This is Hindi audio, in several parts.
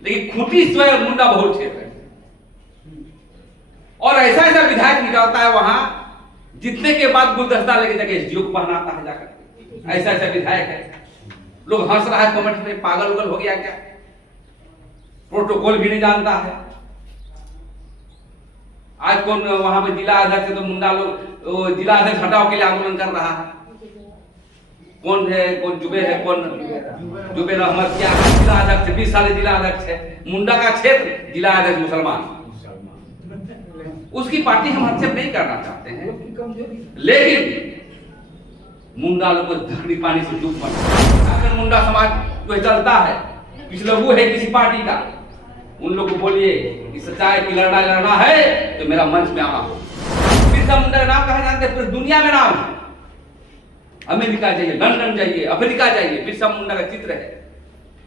लेकिन खूंटी स्वयं मुंडा बहुल क्षेत्र है। और ऐसा ऐसा विधायक निकलता है वहां, जितने के बाद गुलदस्ता लेके जाके एसडीओ को पहनाता है जाकर। ऐसा ऐसा विधायक है। लोग हंस रहा है कमेंट में, पागल उगल हो गया क्या, प्रोटोकॉल भी नहीं जानता है। आज कौन वहां पे जिला अध्यक्ष, तो मुंडा लोग जिला अध्यक्ष हटाओ के लिए आंदोलन कर रहा है। कौन है, कौन जुबेर है, कौन जुबेर अहमद क्या है, जिला अध्यक्ष 20 साल जिला अध्यक्ष है। मुंडा का क्षेत्र जिला अध्यक्ष मुसलमान, उसकी पार्टी हम हस्तक्षेप नहीं करना चाहते हैं, लेकिन मुंडा लोग को धकड़ी पानी से डूब मरना। अगर मुंडा समाज जो चलता है, पिछले वो है किसी पार्टी का, उन लोग को बोलिए कि सच्चाई की लड़ाई लड़ना है तो मेरा मंच में आना हो। बिरसा मुंडा का नाम कहा जाता है, पूरी दुनिया में नाम है। अमेरिका जाइए, लंदन जाइए, अफ्रीका जाइए, बिरसा मुंडा का चित्र है।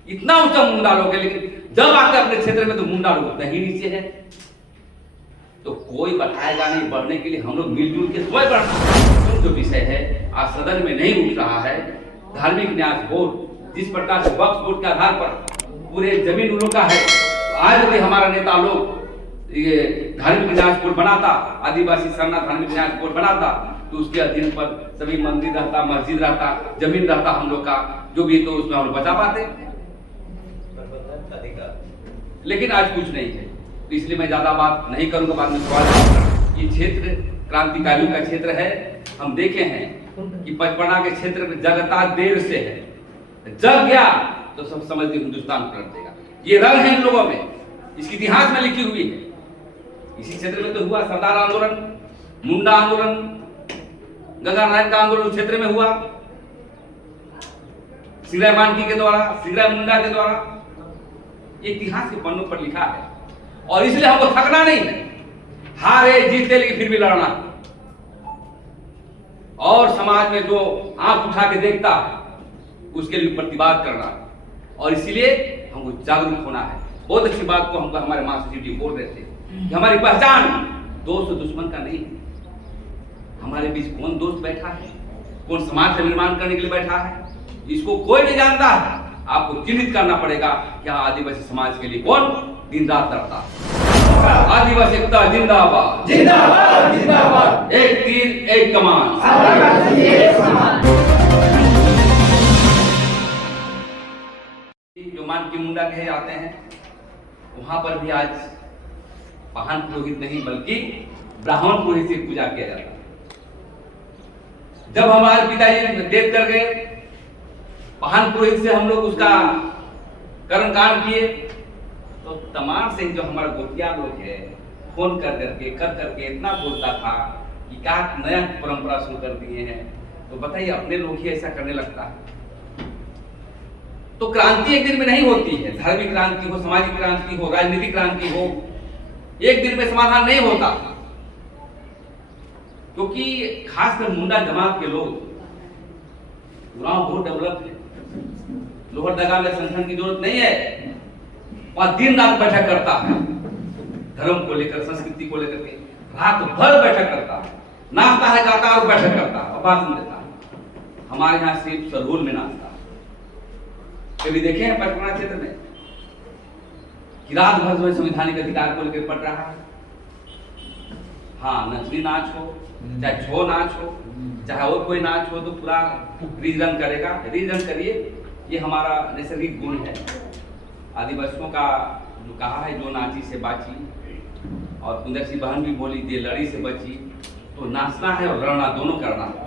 इतना ऊंचा मुंडा लोग है, लेकिन जब आते अपने क्षेत्र में तो मुंडा लोग उतना ही नीचे है। तो कोई बढ़ाएगा नहीं, बढ़ने के लिए हम लोग मिलजुल के स्वयं बढ़ना। जो विषय है आज सदन में नहीं उठ रहा है, धार्मिक न्यास बोर्ड जिस प्रकार से वक्फ बोर्ड के आधार पर पूरे जमीन उन लोग का है, आज भी हमारा नेता लोग ये धार्मिक न्यास बोर्ड बनाता, आदिवासी सरना धार्मिक न्यास बोर्ड बनाता, तो उसके अधीन पर सभी मंदिर रहता, मस्जिद रहता, जमीन रहता हम लोग का, जो भी तो उसमें हम लोग बचा पाते। लेकिन आज कुछ नहीं है, तो इसलिए मैं ज्यादा बात नहीं करूंगा, बाद में सवाल। ये क्षेत्र क्रांतिकारियों का क्षेत्र है। हम देखे हैं कि पचपना के क्षेत्र में जगता देर से है, जग गया तो सब समझ के हिंदुस्तान पलट देगा। ये रंग है इन लोगों में, इसकी इतिहास में लिखी हुई है। इसी क्षेत्र में तो हुआ सरदार आंदोलन, मुंडा आंदोलन, गंगा नारायण का आंदोलन क्षेत्र में हुआ, सिगराय मानकी के द्वारा, सिगराय मुंडा के द्वारा। ये इतिहास के पन्नों पर लिखा है, और इसलिए हमको थकना नहीं है। हारे जीते लेकिन फिर भी लड़ना, और समाज में जो आंख उठा के देखता है उसके लिए प्रतिवाद करना, और इसीलिए हमको जागरूक होना है। बहुत अच्छी बात को हमको हमारे महासचिव जी बोल रहे थे कि हमारी पहचान दोस्त दुश्मन का नहीं है। हमारे बीच कौन दोस्त बैठा है, कौन समाज का निर्माण करने के लिए बैठा है, इसको कोई नहीं जानता है। आपको चिन्हित करना पड़ेगा कि आदिवासी समाज के लिए कौन दिन रात लड़ता है। आदिवासी एकता जिंदाबाद, जिंदाबाद, जिंदाबाद। एक तीर एक कमान, जो मान की मुंडा कहे जाते हैं, वहां पर भी आज पाहन पुरोहित नहीं बल्कि ब्राह्मण पुरोहित से पूजा किया जाता है। जब हमारे पिताजी डेथ कर गए, पाहन पुरोहित से हम लोग उसका कर्म कांड किए, तो तमाम से जो हमारा गोतिया लोग है फोन कर करके इतना बोलता था कि क्या नया परंपरा शुरू कर दिए हैं। तो बताइए, अपने लोग ही ऐसा करने लगता है। तो क्रांति एक दिन में नहीं होती है। धार्मिक क्रांति हो, सामाजिक क्रांति हो, राजनीतिक क्रांति हो, एक दिन में समाधान नहीं होता। क्योंकि खासकर मुंडा जमात के लोग गांव बहुत डेवलप है, लोहरदगा में संगठन की जरूरत नहीं है। वहां दिन रात बैठक करता है, धर्म को लेकर, संस्कृति को लेकर के रात भर बैठक करता है, नाचता है, गाता है और बैठक करता है और भाषण देता है। हमारे यहाँ सिर्फ शहडोल में नाचता है। कभी देखे हैं पचपना क्षेत्र में कि रात भर जो संवैधानिक अधिकार को लेकर पढ़ रहा है? हाँ, नचली नाच हो, चाहे छो नाच हो, चाहे और कोई नाच हो, तो पूरा रीजन करेगा। रीजन करिए, ये हमारा नैसर्गिक गुण है। आदिवासियों का जो कहा है, जो नाची से बाची, और कुंदर सिंह बहन भी बोली जे लड़ी से बची। तो नाचना है और लड़ना दोनों करना है।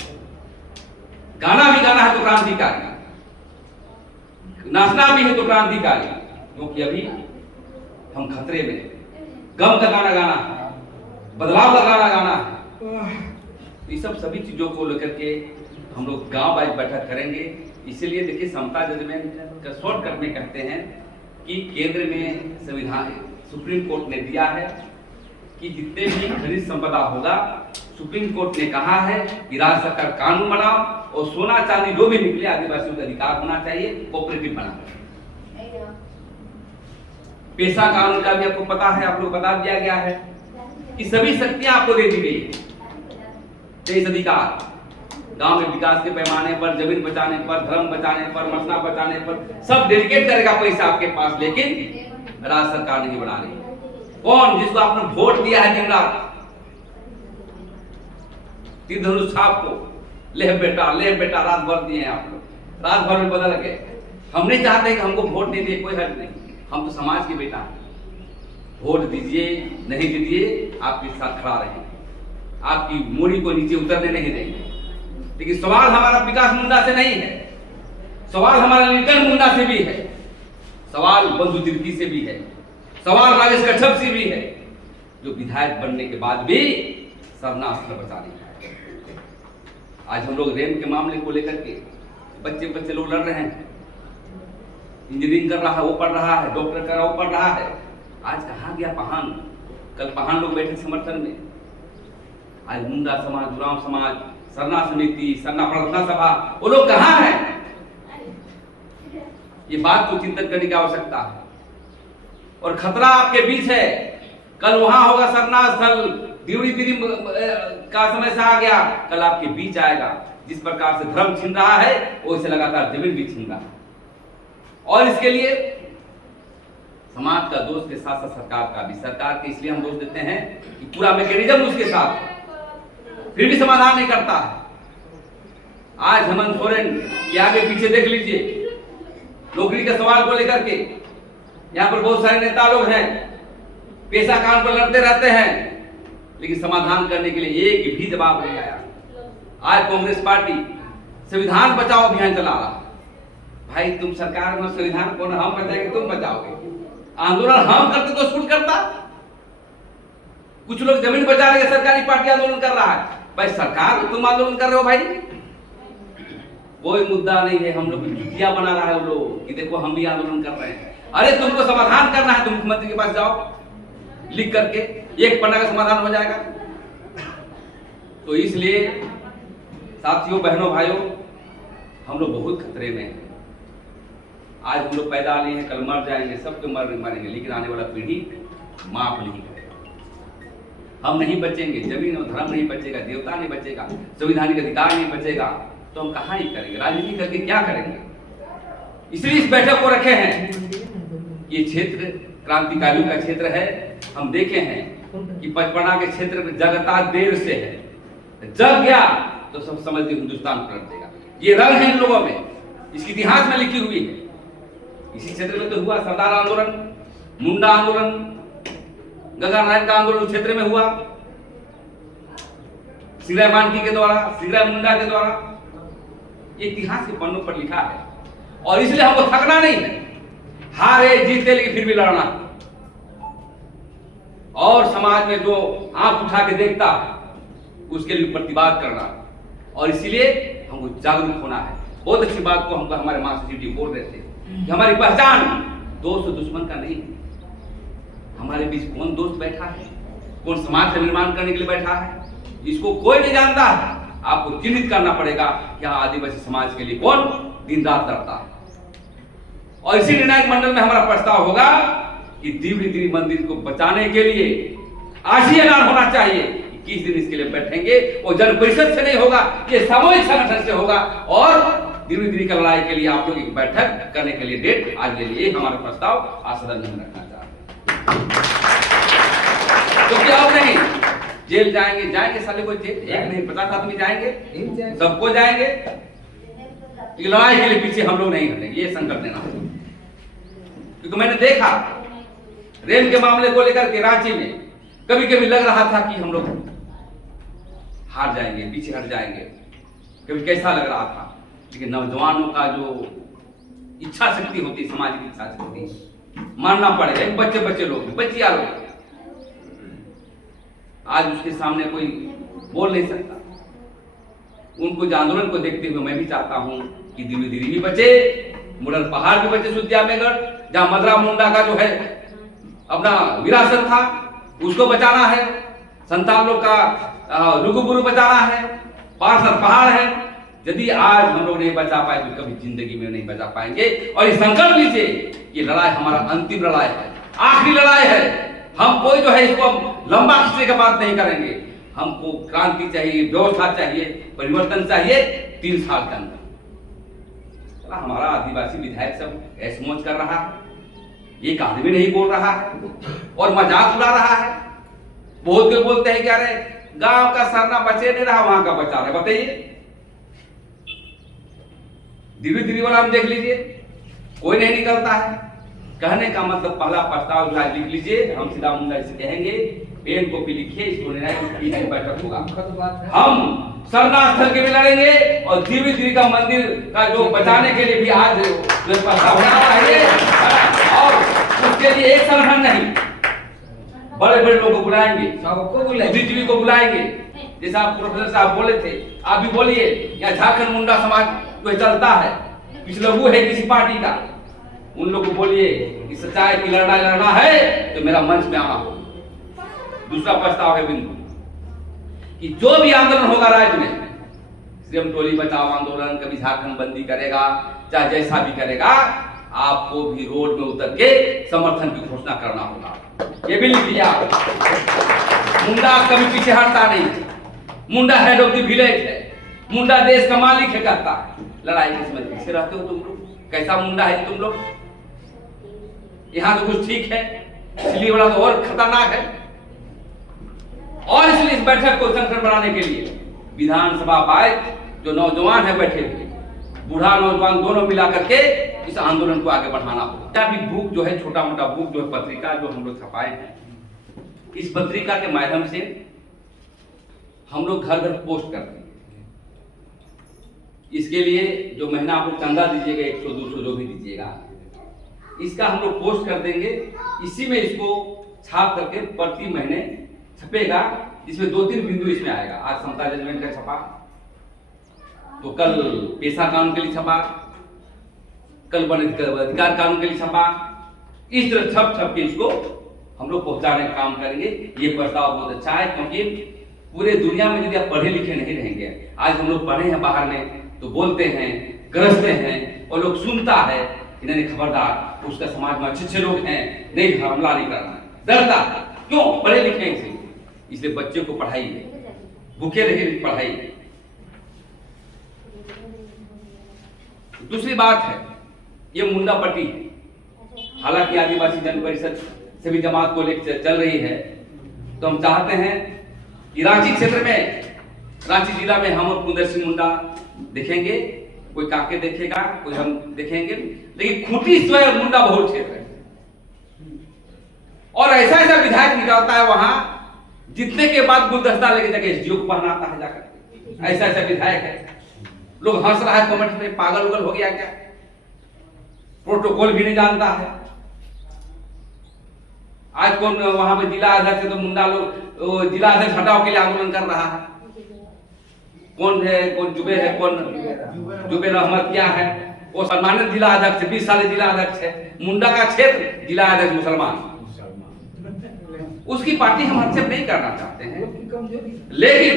गाना भी गाना है तो क्रांतिकारी, नाचना भी है तो क्रांतिकारी। क्योंकि अभी हम खतरे में, गम का गाना गाना है, बदलाव का गाना गाना है। ये सब सभी चीजों को लेकर के हम लोग गांव वाइज बैठक करेंगे। इसीलिए देखिए, समता जजमेंट का शॉर्टकट में कहते हैं कि केंद्र में संविधान, सुप्रीम कोर्ट ने दिया है कि जितने भी खनिज संपदा होगा, सुप्रीम कोर्ट ने कहा है कि राज्य सरकार कानून बनाओ और सोना चांदी जो भी निकले आदिवासियों का अधिकार होना चाहिए, कोऑपरेटिव बना। पेशा कानून का भी आपको पता है, आप लोग बता दिया गया है कि सभी शक्तियां आपको दे दी गई है। 23 अधिकार गांव में विकास के पैमाने पर, जमीन बचाने पर, धर्म बचाने पर, मसला बचाने पर, सब डेडिकेट करेगा पैसा आपके पास। लेकिन राज्य सरकार नहीं बना रही। कौन? जिसको आपने वोट दिया है दिन रात तीर धनुष छाप को, ले बेटा रात भर दिए हैं आप लोग, रात भर में बदल गए। हम नहीं चाहते कि हमको वोट नहीं दिए, कोई हर्ज नहीं, हम तो समाज के बेटा हैं। वोट दीजिए नहीं दीजिए आपके साथ खड़ा रहेंगे, आपकी मूड़ी को नीचे उतरने नहीं देंगे। लेकिन सवाल हमारा विकास मुंडा से नहीं है, सवाल हमारा नीलकंठ मुंडा से भी है, सवाल बंधु तिर्की से भी है, सवाल राजेश कच्छप से भी है, जो विधायक बनने के बाद भी सरना अस्त्र बचा नहीं है। आज हम लोग रेम के मामले को लेकर के बच्चे लोग लड़ रहे हैं, इंजीनियरिंग कर रहा है वो पढ़ रहा है, डॉक्टर कर रहा वो पढ़ रहा है। आज कहाँ गया पहान? कल पहान लोग बैठे समर्थन में, आज मुंडा समाज, उरांव समाज, सरना समिति, सरना प्रार्थना सभा, वो लोग कहाँ हैं? ये बात को चिंतन करने की आवश्यकता है। और खतरा आपके बीच है, कल वहां होगा सरना स्थल, दिवड़ी का समय से आ गया, कल आपके बीच आएगा। जिस प्रकार से धर्म छीन रहा है वैसे लगातार जमीन भी छीन रहा है। और इसके लिए समाज का दोष के साथ साथ सरकार का भी। सरकार के इसलिए हम दोष देते हैं कि पूरा मैकेनिज्म उसके साथ, फिर भी समाधान नहीं करता है। आज हेमंत सोरेन के आगे पीछे देख लीजिए, नौकरी के सवाल को लेकर के यहाँ पर बहुत सारे नेता लोग हैं, पेशा कान पर लड़ते रहते हैं, लेकिन समाधान करने के लिए एक भी जवाब नहीं आया। आज कांग्रेस पार्टी संविधान बचाओ अभियान चला रहा है। भाई तुम सरकार में संविधान को हम बचाएंगे, तुम बचाओगे। आंदोलन हम करते तो छूट करता। कुछ लोग जमीन बचा रहे, सरकारी पार्टी आंदोलन कर रहा है। भाई सरकार तुम आंदोलन कर रहे हो, भाई कोई मुद्दा नहीं है। हम लोग जुतिया बना रहा है वो लोग कि देखो हम भी आंदोलन कर रहे हैं। अरे तुमको समाधान करना है तो मुख्यमंत्री के पास जाओ, लिख करके एक पन्ना का समाधान हो जाएगा। तो इसलिए साथियों, बहनों, भाइयों, हम लोग बहुत खतरे में हैं। आज हम लोग पैदा लिए हैं, कल मर जाएंगे, सबके मरेंगे, लेकिन आने वाला पीढ़ी माफ नहीं करेगा। हम नहीं बचेंगे, जमीन और धर्म नहीं बचेगा, देवता नहीं बचेगा, संवैधानिक अधिकार नहीं बचेगा, तो हम कहाँ ही करेंगे? राजनीति करके क्या करेंगे? इसलिए इस बैठक को रखे हैं। ये क्षेत्र क्रांतिकारियों का क्षेत्र है। हम देखे हैं कि पचपना के क्षेत्र में जगता देर से है, जग गया तो सब समझते हिंदुस्तान पलट देगा। ये रंग है इन लोगों में, इसकी इतिहास में लिखी हुई है। इसी क्षेत्र में तो हुआ सरदार आंदोलन, मुंडा आंदोलन, गंगा नारायण का आंदोलन उस क्षेत्र में हुआ, सिगराय मानकी के द्वारा, सिगराय मुंडा के द्वारा। ये इतिहास के पन्नों पर लिखा है। और इसलिए हमको थकना नहीं है, हारे जीते लेकिन फिर भी लड़ना। और समाज में जो आंख उठा के देखता उसके लिए प्रतिवाद करना। और इसीलिए हमको जागरूक होना है। बहुत अच्छी बात को हमको हमारे मास्टर जी बोल रहे थे कि हमारी पहचान दोस्त दुश्मन का नहीं है। हमारे बीच कौन दोस्त बैठा है, कौन समाज का निर्माण करने के लिए बैठा है, इसको कोई नहीं जानता है। आपको चिन्हित करना पड़ेगा कि हाँ, आदिवासी समाज के लिए कौन दिन रात लड़ता है। और इसी निर्णायक मंडल में हमारा प्रस्ताव होगा कि दिव्य देवी मंदिर को बचाने के लिए आज ही ऐलान होना चाहिए कि किस दिन इसके लिए बैठेंगे। वो जन परिषद से नहीं होगा, ये सामूहिक संगठन से होगा। और दिव्य देवी का लड़ाई के लिए आप लोग एक बैठक करने के लिए डेट आज ले लिए। हमारा प्रस्ताव आज सदन में रखना चाहते हैं। तो क्या नहीं जेल जाएंगे साले को जेल, एक नहीं 50 आदमी जाएंगे, सबको जाएंगे। लड़ाई के लिए पीछे हम लोग नहीं हटेंगे, ये संकल्प लेना। क्योंकि मैंने देखा रेल के मामले को लेकर के रांची में कभी कभी लग रहा था कि हम लोग हार जाएंगे, पीछे हट जाएंगे, कभी कैसा लग रहा था। लेकिन नौजवानों का जो इच्छा शक्ति होती, समाज की इच्छा शक्ति, मानना पड़ेगा। बच्चे लोग, बच्चियां लोग, आज उसके सामने कोई बोल नहीं सकता। उनको आंदोलन को देखते हुए मैं भी चाहता हूं कि दिव्य देवी भी बचे, मुड़ल पहाड़ भी बचे, सुद्या मेगढ़, जहां मदरा मुंडा का जो है अपना विरासत था उसको बचाना है। संतान लोग का रुगुबुरु बचाना है, पार्सर पहाड़ है। यदि आज हम लोग नहीं बचा पाए तो कभी जिंदगी में नहीं बचा पाएंगे। और ये संकल्प लीजिए कि लड़ाई हमारा अंतिम लड़ाई है, आखिरी लड़ाई है। हम कोई जो है इसको लंबा खींचने की बात नहीं करेंगे। हमको क्रांति चाहिए, व्यवस्था चाहिए, परिवर्तन चाहिए 3 साल के अंदर। हमारा आदिवासी विधायक सब ऐश मौज कर रहा है, एक आदमी नहीं बोल रहा है और मजाक उड़ा रहा है। बहुत लोग बोलते हैं क्या रे गांव का सरना बचे नहीं रहा, वहां का बचा रहा है। बताइए, धीरे धीरे वाला हम देख लीजिए, कोई नहीं निकलता है। कहने का मतलब पहला प्रस्ताव जो है लिख लीजिए, हम सीधा मुंडा से कहेंगे पेन कॉपी लिखिए, इसको निर्णय बैठक होगा। हम सरना स्थल के भी लड़ेंगे और धीरे धीरे का मंदिर का जो बचाने के लिए भी आज प्रस्ताव होना चाहिए। और उसके लिए एक संगठन नहीं, बड़े बड़े लोगों को बुलाएंगे, बुद्धिजीवी को बुलाएंगे। जैसे आप प्रोफेसर साहब बोले थे, आप भी बोलिए। या झारखंड मुंडा समाज जो चलता है, पिछले वो है किसी पार्टी का, उन लोगों को बोलिए कि सच्चाई की लड़ाई लड़ना है तो मेरा मंच में आना हो। दूसरा प्रस्ताव है बिंदु कि जो भी आंदोलन होगा राज्य में, सीएम टोली बचाओ आंदोलन, कभी झारखंड बंदी करेगा, चाहे जैसा भी करेगा, आपको भी रोड में उतर के समर्थन की घोषणा करना होगा। ये भी लिख लिया। मुंडा कभी पीछे हटता नहीं, मुंडा हेड ऑफ द विलेज है, मुंडा देश का मालिक है करता है। लड़ाई के समय पीछे रहते हो तुम लोग, कैसा मुंडा है तुम लोग। यहाँ तो कुछ ठीक है, इसलिए वाला तो और खतरनाक है। और इसलिए इस बैठक को संगठन बनाने के लिए विधानसभा पाए जो नौजवान है बैठे हुए, बूढ़ा नौजवान दोनों मिला करके इस आंदोलन को आगे बढ़ाना होगा। भी बुक जो है, छोटा मोटा बुक जो है, पत्रिका जो हम लोग छपाए हैं, इस पत्रिका के माध्यम से हम लोग घर घर पोस्ट करते हैं। इसके लिए जो महीना आप लोग चंदा दीजिएगा, 100-200 जो भी दीजिएगा, इसका हम लोग पोस्ट कर देंगे। इसी में इसको छाप करके प्रति महीने छपेगा, जिसमें 2-3 बिंदु इसमें आएगा। आज समता जजमेंट का छपा, तो कल पेशा कानून के लिए छपा, कल वन अधिकार कानून के लिए छपा। इस तरह छप के इसको हम लोग पहुंचाने का काम करेंगे। ये प्रस्ताव बहुत अच्छा है, क्योंकि पूरे दुनिया में यदि आप पढ़े लिखे नहीं रहेंगे, आज हम लोग पढ़े हैं बाहर में तो बोलते हैं, गरजते हैं और लोग सुनता है कि नहीं खबरदार, उसका समाज में अच्छे लोग हैं, नहीं हमला नहीं करना, डरता। क्यों? पढ़े लिखे से। इसलिए बच्चे को पढ़ाइए, भूखे रहे पढ़ाइए। दूसरी बात है, ये मुंडा पट्टी है। हालांकि आदिवासी जन परिषद सभी जमात को लेकर चल रही है, तो हम चाहते हैं कि रांची क्षेत्र में, रांची जिला में हम और कुंदर सिंह मुंडा देखेंगे, कोई काके देखेगा, कोई हम देखेंगे, लेकिन खूंटी स्वयं मुंडा बहुल क्षेत्र है। और ऐसा ऐसा विधायक निकलता है वहां, जितने के बाद गुलदस्ता लेके जाके एसडीओ को पहनाता है जाकर। ऐसा ऐसा विधायक है। लोग हंस रहा है कमेंट में, पागल उगल हो गया क्या, प्रोटोकॉल भी नहीं जानता है। आज कौन वहां पे जिला अध्यक्ष, तो मुंडा लोग जिला अध्यक्ष हटाओ के लिए आंदोलन कर रहा है। कौन है, कौन जुबेर है, कौन जुबेर अहमद क्या है, वो सम्मानित जिला अध्यक्ष, 20 साल जिला अध्यक्ष है। मुंडा का क्षेत्र जिला अध्यक्ष मुसलमान, उसकी पार्टी हम हस्तक्षेप नहीं करना चाहते हैं, लेकिन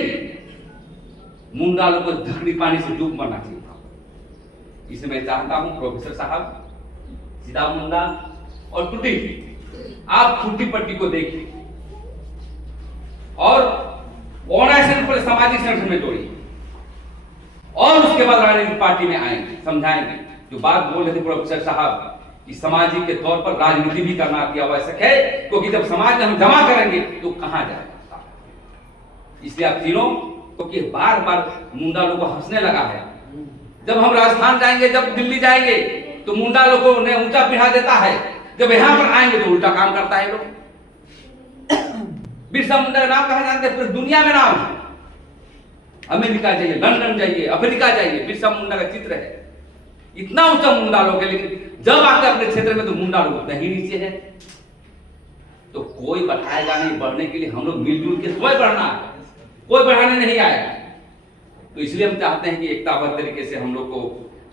मुंडा लोग को धरती पानी से डूब मरना चाहिए था। इसे मैं चाहता हूं प्रोफेसर साहब, सीधा मुंडा और टूटी, आप खूंटी पट्टी को देखिए और ऑर्गेनाइजेशन पर सामाजिक संगठन में जोड़िए, और उसके बाद राजनीतिक पार्टी में आएंगे, समझाएंगे। जो बात बोल रहे थे प्रोफेसर साहब कि सामाजिक के तौर पर राजनीति भी करना अति आवश्यक है, क्योंकि जब समाज में हम जमा करेंगे तो कहां जाएगा। इसलिए आप तीनों, क्योंकि बार बार मुंडा लोग को हंसने लगा है। जब हम राजस्थान जाएंगे, जब दिल्ली जाएंगे, तो मुंडा लोगों ने ऊंचा पिढ़ा देता है, जब यहां पर आएंगे तो उल्टा काम करता है लोग। बिरसा मुंडा का नाम कहा जानते हैं, पूरी दुनिया में नाम है। अमेरिका जाइए, लंदन जाइए, अफ्रीका जाइए, बिरसा मुंडा का चित्र है। इतना ऊंचा मुंडा लोग है, लेकिन जब आते अपने क्षेत्र में तो मुंडा लोग उतना ही नीचे है। तो कोई बढ़ाएगा नहीं, बढ़ने के लिए हम लोग मिलजुल के स्वयं बढ़ना है, कोई बढ़ाने नहीं आएगा। तो इसलिए हम चाहते हैं कि एकताबद्ध तरीके से हम लोग को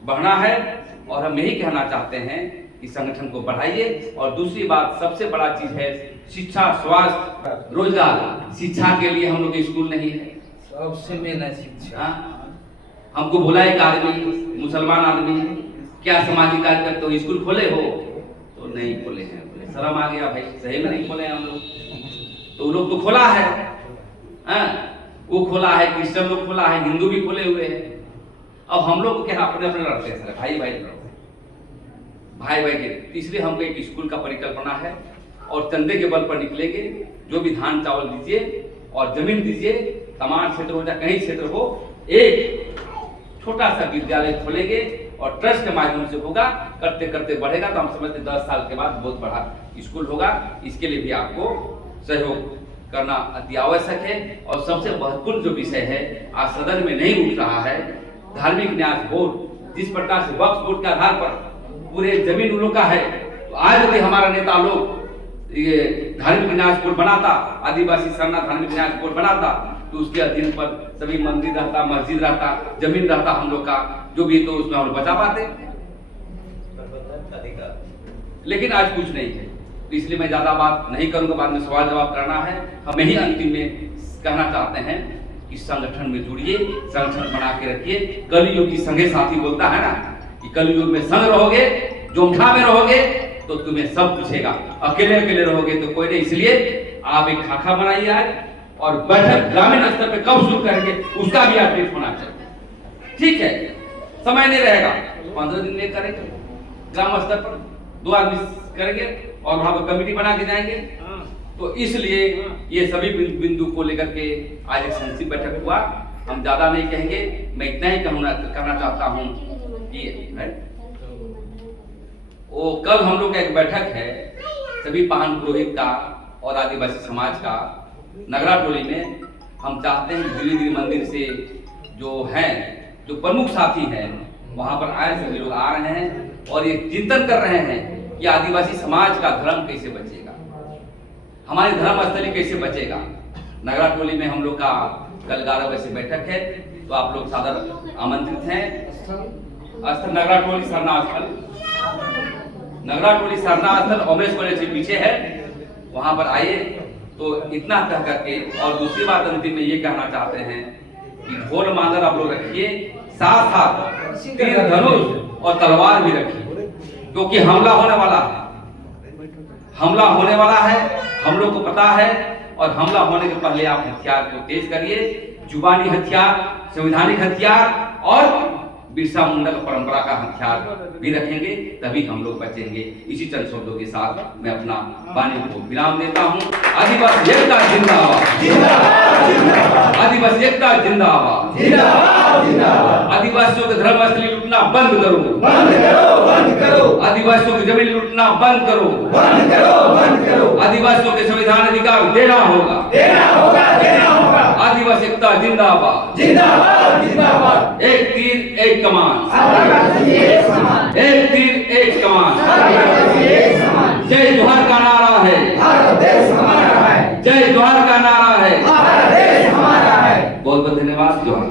बढ़ना है, और हम यही कहना चाहते हैं कि संगठन को बढ़ाइए। और दूसरी बात, सबसे बड़ा चीज है शिक्षा, स्वास्थ्य, रोजगार। शिक्षा के लिए हम लोग स्कूल नहीं है, सबसे मेन है शिक्षा। हमको बोला एक आदमी, मुसलमान आदमी, क्या सामाजिक कार्य करते हो, स्कूल खोले हो? तो नहीं खोले हैं। बोले शर्म आ गया भाई, सही में नहीं खोले हैं हम लोग। तो लोग तो खोला है, वो खोला है, क्रिश्चियन लोग खोला है, हिंदू भी खोले हुए हैं। अब हम लोग क्या अपने अपने लड़ते हैं, भाई भाई लड़ते हैं। भाई भाई के, इसलिए हमको एक स्कूल का परिकल्पना है और चंदे के बल पर निकलेंगे। जो भी धान चावल दीजिए और जमीन दीजिए, तमाम क्षेत्र हो या कहीं क्षेत्र हो, एक छोटा सा विद्यालय खोलेंगे और ट्रस्ट के माध्यम से होगा। करते करते बढ़ेगा तो हम समझते 10 साल के बाद बहुत बड़ा स्कूल होगा। इसके लिए भी आपको सहयोग करना अति आवश्यक है। और सबसे महत्वपूर्ण जो विषय है, आज सदन में नहीं उठ रहा है, धार्मिक न्यास बोर्ड जिस प्रकार से वक्फ बोर्ड के आधार पर पूरे जमीन उन लोग का है, तो आज यदि हमारा नेता लोग ये धार्मिक न्यास बोर्ड बनाता, आदिवासी सरना धार्मिक न्यास बोर्ड बनाता, तो उसके अधीन पर सभी मंदिर रहता, मस्जिद रहता, जमीन रहता हम लोग का जो भी, तो उसमें हम लोग बचा पाते। लेकिन आज कुछ नहीं है, तो इसलिए मैं ज्यादा बात नहीं करूंगा, बाद में सवाल जवाब करना है। हम यही अंतिम में कहना चाहते हैं कि संगठन में जुड़िए, संगठन बना के रखिए। कलयुग की संगे साथी बोलता है ना कि कलयुग में संग रहोगे, जोमठा में रहोगे तो तुम्हें सब पूछेगा, अकेले अकेले रहोगे तो कोई नहीं। इसलिए आप एक खाखा बनाइए आज, और बैठक ग्रामीण स्तर पे कब शुरू करेंगे उसका भी अपडेट होना चाहिए। ठीक है, समय नहीं रहेगा, 15 दिन में करेंगे ग्राम स्तर पर, 2 आदमी करेंगे और वहां पर कमेटी बना के जाएंगे। तो इसलिए ये सभी बिंदु को लेकर के आज एक संक्षिप्त बैठक हुआ। हम ज्यादा नहीं कहेंगे, मैं इतना ही कहना चाहता हूँ कि वो कल हम लोग का एक बैठक है सभी पाहन पुरोहित का और आदिवासी समाज का नगरा टोली में। हम चाहते हैं धीरे धीरे मंदिर से जो हैं, जो प्रमुख साथी हैं, वहां पर आए सभी लोग आ रहे हैं और ये चिंतन कर रहे हैं कि आदिवासी समाज का धर्म कैसे बचेगा, हमारी धर्म स्थली कैसे बचेगा। नगरा टोली में हम लोग का कल 11 बजे बैठक है, तो आप लोग सादर आमंत्रित हैं। स्थल नगरा टोली सरना स्थल, नगरा टोली सरना स्थल ओमेश कॉलेज के पीछे है, वहां पर आइए। तो इतना कह करके, और दूसरी बात अंतिम में ये कहना चाहते हैं कि ढोल मांदर आप लोग रखिए, साथ साथ तीर धनुष और तलवार भी रखिए, क्योंकि हमला होने वाला है, हमला होने वाला है, हम लोग को पता है। और हमला होने के पहले आप हथियार को तेज करिए, जुबानी हथियार, संवैधानिक हथियार और बिरसा मुंडा का परंपरा का हथियार भी रखेंगे, तभी हम लोग बचेंगे। इसी चंद शब्दों के साथ मैं अपना वाणी को विराम देता हूँ। आदिवासी एकता जिंदाबाद, आदिवासी एकता जिंदाबाद, आदिवासियों के धर्म स्थली लूटना बंद करो, आदिवासियों की जमीन लूटना बंद करो, आदिवासियों के संविधान अधिकार देना होगा, आदिवासी एकता जिंदाबाद, एक तीर एक कमान, एक तीर एक कमान। जय जोहर का नारा है, जय जोहर का नारा है। बहुत बहुत धन्यवाद। जोहर।